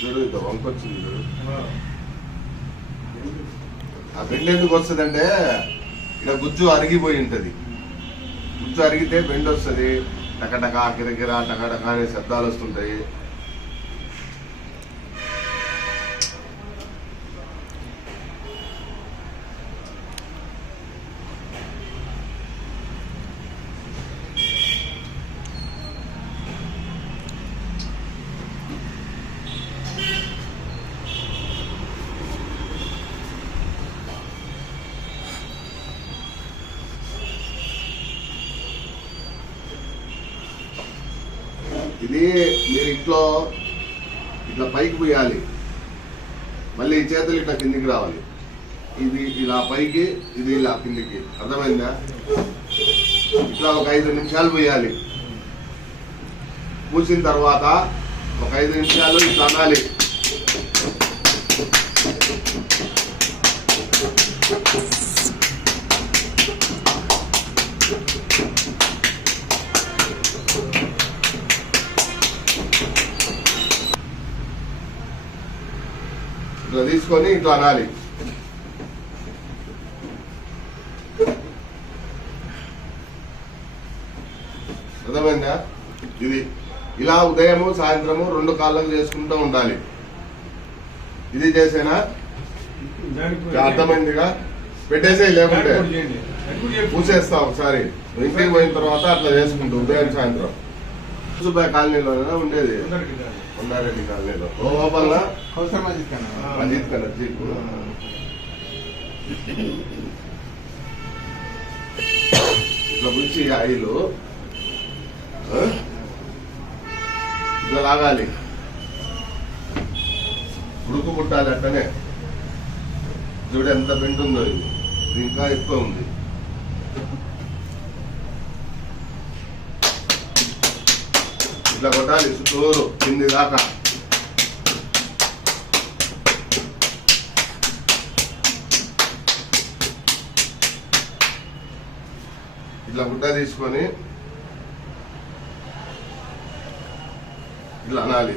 చూడు ఇక వంకొచ్చింది చూడు. ఆ బెండ్ ఎందుకు వస్తుందంటే ఇక్కడ గుజ్జు అరిగిపోయి ఉంటుంది. గుజ్జు అరిగితే బెండ్ వస్తుంది. టకటక కిరకిర టకటక అనే శబ్దాలు వస్తుంటాయి. ఇది మీరు ఇంట్లో ఇట్లా పైకి పోయాలి, మళ్ళీ ఈ చేతులు ఇట్లా కిందికి రావాలి. ఇది ఇలా పైకి, ఇది ఇలా కిందికి. అర్థమైందా? ఇట్లా ఒక 5 నిమిషాలు పోయాలి. పూసిన తర్వాత ఒక 5 నిమిషాలు ఇట్లా అనాలి. ఇట్లా తీసుకొని ఇట్లా అనాలి. అర్థమైందా? ఇది ఇలా ఉదయము సాయంత్రము 2 కాళ్ళకు చేసుకుంటూ ఉండాలి. ఇది చేసేనా? అర్థమైందిగా? పెట్టేసే, లేకుంటే పూసేస్తా ఒకసారి. ఇంటికి పోయిన తర్వాత అట్లా చేసుకుంటూ ఉదయం సాయంత్రం. సుబ్బాయి కాలనీలోనే ఉండేది, ఉన్నారెడ్డి కాలనీలో. ఓపెన్గా అజిత్ కనర్జీ. ఇట్లా పులిచి ఆయిల్ ఇట్లా లాగాలి. ఉడుకు పుట్టాలి అట్టనే. చూడు ఎంత బెండ్ ఉందో. ఇది ఇంకా ఎక్కువ ఉంది. ఇట్లా కొట్టాలి చుట్టూరు కింది దాకా. ఇట్లా గుడ్డ తీసుకొని ఇట్లా అనాలి.